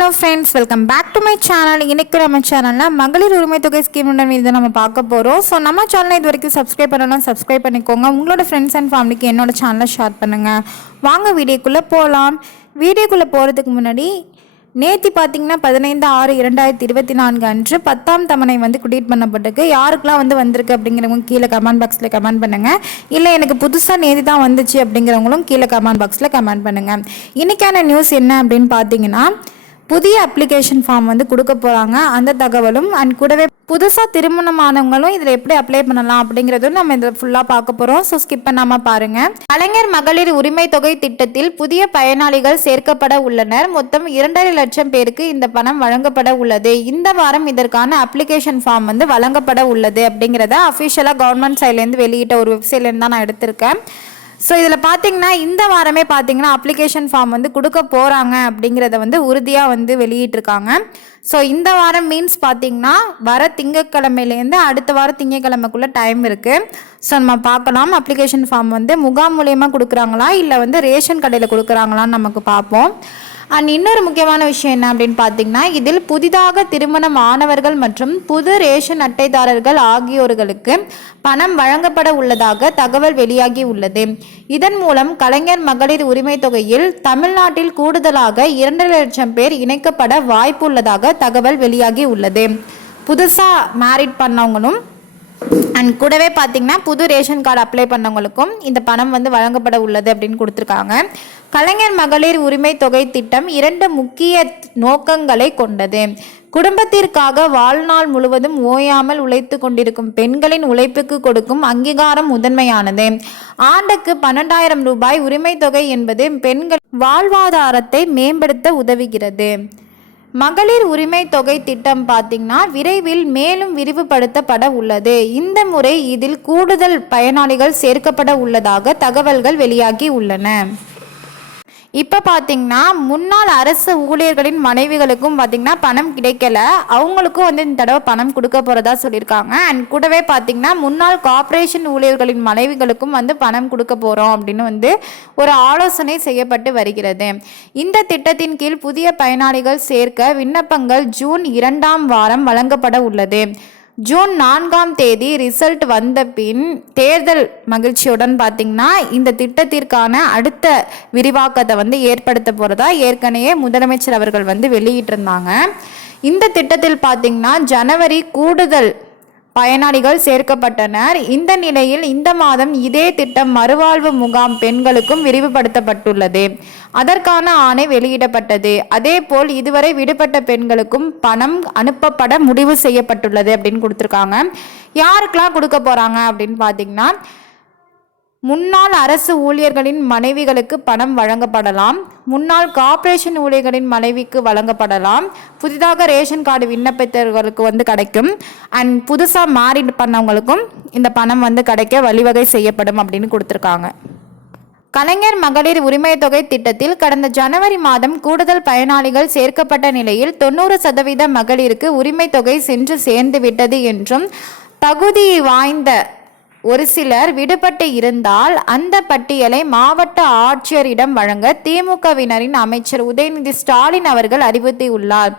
Hello friends welcome back to my channel இன்னைக்கு நம்ம சேனலில் மகளிர் உரிமை தொகை ஸ்கீமுடன் மீது நம்ம பார்க்க போகிறோம் ஸோ நம்ம சேனலை இது வரைக்கும் சப்ஸ்கிரைப் பண்ணலாம் சப்ஸ்கிரைப் பண்ணிக்கோங்க. உங்களோட ஃப்ரெண்ட்ஸ் அண்ட் ஃபேமிலிக்கு என்னோட சேனலை ஷேர் பண்ணுங்கள் வாங்க வீடியோக்குள்ளே போகலாம் வீடியோக்குள்ளே போகிறதுக்கு முன்னாடி நேற்று பார்த்தீங்கன்னா பதினைந்து ஆறு இரண்டாயிரத்தி இருபத்தி நான்கு அன்று பத்தாம் தமனை வந்து குடியேட் பண்ணப்பட்டிருக்கு. யாருக்கெல்லாம் வந்து வந்திருக்கு அப்படிங்கிறவங்க கீழே கமெண்ட் பாக்ஸில் கமெண்ட் பண்ணுங்கள் இல்லை எனக்கு புதுசாக நேதி தான் வந்துச்சு அப்படிங்கிறவங்களும் கீழே கமெண்ட் பாக்ஸில் கமெண்ட் பண்ணுங்கள் இன்றைக்கான நியூஸ் என்ன அப்படின்னு பார்த்தீங்கன்னா புதிய அப்ளிகேஷன் ஃபார்ம் வந்து கொடுக்க போகிறாங்க அந்த தகவலும் அண்ட் கூடவே புதுசாக திருமணமானவங்களும் இதில் எப்படி அப்ளை பண்ணலாம் அப்படிங்கிறதும் நம்ம இதில் ஃபுல்லாக பார்க்க போகிறோம் ஸோ ஸ்கிப் பண்ணாமல் பாருங்கள் கலைஞர் மகளிர் உரிமை தொகை திட்டத்தில் புதிய பயனாளிகள் சேர்க்கப்பட உள்ளனர். மொத்தம் இரண்டரை லட்சம் பேருக்கு இந்த பணம் வழங்கப்பட உள்ளது. இந்த வாரம் இதற்கான அப்ளிகேஷன் ஃபார்ம் வந்து வழங்கப்பட உள்ளது அப்படிங்கிறத அஃபிஷியலாக கவர்மெண்ட் சைட்லேருந்து வெளியிட்ட ஒரு வெப்சைட்லேருந்து தான் நான் எடுத்திருக்கேன். ஸோ இதில் பார்த்தீங்கன்னா இந்த வாரமே பார்த்தீங்கன்னா அப்ளிகேஷன் ஃபார்ம் வந்து கொடுக்க போகிறாங்க அப்படிங்கிறத வந்து உறுதியாக வந்து வெளியிட்டிருக்காங்க. ஸோ இந்த வாரம் மீன்ஸ் பார்த்தீங்கன்னா வர திங்கட்கிழமையிலேருந்து அடுத்த வாரம் திங்கக்கிழமைக்குள்ளே டைம் இருக்குது ஸோ நம்ம பார்க்கலாம் அப்ளிகேஷன் ஃபார்ம் வந்து முகாம் மூலயமா கொடுக்குறாங்களா இல்லை வந்து ரேஷன் கடையில் கொடுக்குறாங்களான்னு நமக்கு பார்ப்போம். அண்ட் இன்னொரு முக்கியமான விஷயம் என்ன அப்படின்னு பார்த்தீங்கன்னா இதில் புதிதாக திருமணம் ஆனவர்கள் மற்றும் புது ரேஷன் அட்டைதாரர்கள் ஆகியோர்களுக்கு பணம் வழங்கப்பட உள்ளதாக தகவல் வெளியாகி உள்ளது. இதன் மூலம் கலைஞர் மகளிர் உரிமை தொகையில் தமிழ்நாட்டில் கூடுதலாக இரண்டு லட்சம் பேர் இணைக்கப்பட வாய்ப்புள்ளதாக தகவல் வெளியாகி உள்ளது. புதுசாக மேரிட் பண்ணவங்களும் அண்ட் கூடவே பார்த்தீங்கன்னா புது ரேஷன் கார்டு அப்ளை பண்ணவங்களுக்கும் இந்த பணம் வந்து வழங்கப்பட உள்ளது அப்படின்னு கொடுத்துருக்காங்க. கலைஞர் மகளிர் உரிமை தொகை திட்டம் இரண்டு முக்கிய நோக்கங்களை கொண்டது. குடும்பத்திற்காக வாழ்நாள் முழுவதும் ஓயாமல் உழைத்து கொண்டிருக்கும் பெண்களின் உழைப்புக்கு கொடுக்கும் அங்கீகாரம் முதன்மையானது. ஆண்டுக்கு பன்னெண்டாயிரம் ரூபாய் உரிமை தொகை என்பது பெண்கள் வாழ்வாதாரத்தை மேம்படுத்த உதவுகிறது. மகளிர் உரிமை தொகை திட்டம் பார்த்தீங்கன்னா விரைவில் மேலும் விரிவுபடுத்தப்பட உள்ளது. இந்த முறை இதில் கூடுதல் பயனாளிகள் சேர்க்கப்பட உள்ளதாக தகவல்கள் வெளியாகி உள்ளன. இப்போ பார்த்தீங்கன்னா முன்னாள் அரசு ஊழியர்களின் மனைவிகளுக்கும் பார்த்தீங்கன்னா பணம் கிடைக்கல. அவங்களுக்கும் வந்து இந்த தடவை பணம் கொடுக்க போகிறதா சொல்லியிருக்காங்க. அண்ட் கூடவே பார்த்தீங்கன்னா முன்னாள் கார்ப்பரேஷன் ஊழியர்களின் மனைவிகளுக்கும் வந்து பணம் கொடுக்க போகிறோம் அப்படின்னு வந்து ஒரு ஆலோசனை செய்யப்பட்டு வருகிறது. இந்த திட்டத்தின் கீழ் புதிய பயனாளிகள் சேர்க்க விண்ணப்பங்கள் ஜூன் இரண்டாம் வாரம் வழங்கப்பட உள்ளது. ஜூன் நான்காம் தேதி ரிசல்ட் வந்த பின் தேர்தல் மகிழ்ச்சியுடன் பார்த்திங்கன்னா இந்த திட்டத்திற்கான அடுத்த விரிவாக்கத்தை வந்து ஏற்படுத்த போகிறதா ஏற்கனவே முதலமைச்சர் அவர்கள் வந்து வெளியிட்டிருந்தாங்க. இந்த திட்டத்தில் பார்த்திங்கன்னா ஜனவரி கூடுதல் பயனாளிகள் சேர்க்கப்பட்டனர். இந்த நிலையில் இந்த மாதம் இதே திட்டம் மறுவாழ்வு முகாம் பெண்களுக்கும் விரிவுபடுத்தப்பட்டுள்ளது. அதற்கான ஆணை வெளியிடப்பட்டது. அதேபோல் இதுவரை விடுபட்ட பெண்களுக்கும் பணம் அனுப்பப்பட முடிவு செய்யப்பட்டுள்ளது அப்படின்னு கொடுத்துருக்காங்க. யாருக்கெல்லாம் கொடுக்க போகிறாங்க அப்படின்னு பார்த்தீங்கன்னா முன்னாள் அரசு ஊழியர்களின் மனைவிகளுக்கு பணம் வழங்கப்படலாம். முன்னாள் கார்ப்பரேஷன் ஊழியர்களின் மனைவிக்கு வழங்கப்படலாம். புதிதாக ரேஷன் கார்டு விண்ணப்பித்தவர்களுக்கு வந்து கிடைக்கும். அண்ட் புதுசாக மேரிட் பண்ணவங்களுக்கும் இந்த பணம் வந்து கிடைக்க வழிவகை செய்யப்படும் அப்படின்னு கொடுத்துருக்காங்க. கலைஞர் மகளிர் உரிமை தொகை திட்டத்தில் கடந்த ஜனவரி மாதம் கூடுதல் பயனாளிகள் சேர்க்கப்பட்ட நிலையில் தொண்ணூறு சதவீத மகளிருக்கு உரிமை தொகை சென்று சேர்ந்து விட்டது என்றும் தகுதி வாய்ந்த ஒரு சிலர் விடுபட்டு இருந்தால் அந்த பட்டியலை மாவட்ட ஆட்சியரிடம் வழங்க திமுகவினரின் அமைச்சர் உதயநிதி ஸ்டாலின் அவர்கள் அறிவுறுத்தியுள்ளார்.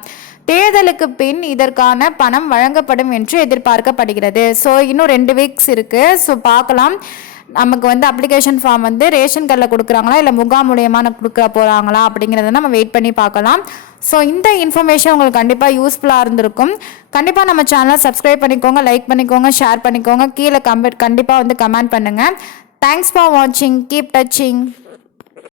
தேர்தலுக்கு பின் இதற்கான பணம் வழங்கப்படும் என்று எதிர்பார்க்கப்படுகிறது. ஸோ இன்னும் ரெண்டு வீக்ஸ் இருக்குது ஸோ பார்க்கலாம். நமக்கு வந்து அப்ளிகேஷன் ஃபார்ம் வந்து ரேஷன் கார்டில் கொடுக்குறாங்களா? இல்லை முகாம் மூலியமாக கொடுக்க போகிறாங்களா அப்படிங்கிறத நம்ம வெயிட் பண்ணி பார்க்கலாம். ஸோ இந்த இன்ஃபர்மேஷன் உங்களுக்கு கண்டிப்பாக யூஸ்ஃபுல்லாக இருந்திருக்கும். கண்டிப்பாக நம்ம சேனலை சப்ஸ்கிரைப் பண்ணிக்கோங்க லைக் பண்ணிக்கோங்க ஷேர் பண்ணிக்கோங்க. கீழே கமெண்ட் கண்டிப்பாக வந்து கமெண்ட் பண்ணுங்கள் தேங்க்ஸ் ஃபார் வாட்சிங் கீப் டச்சிங்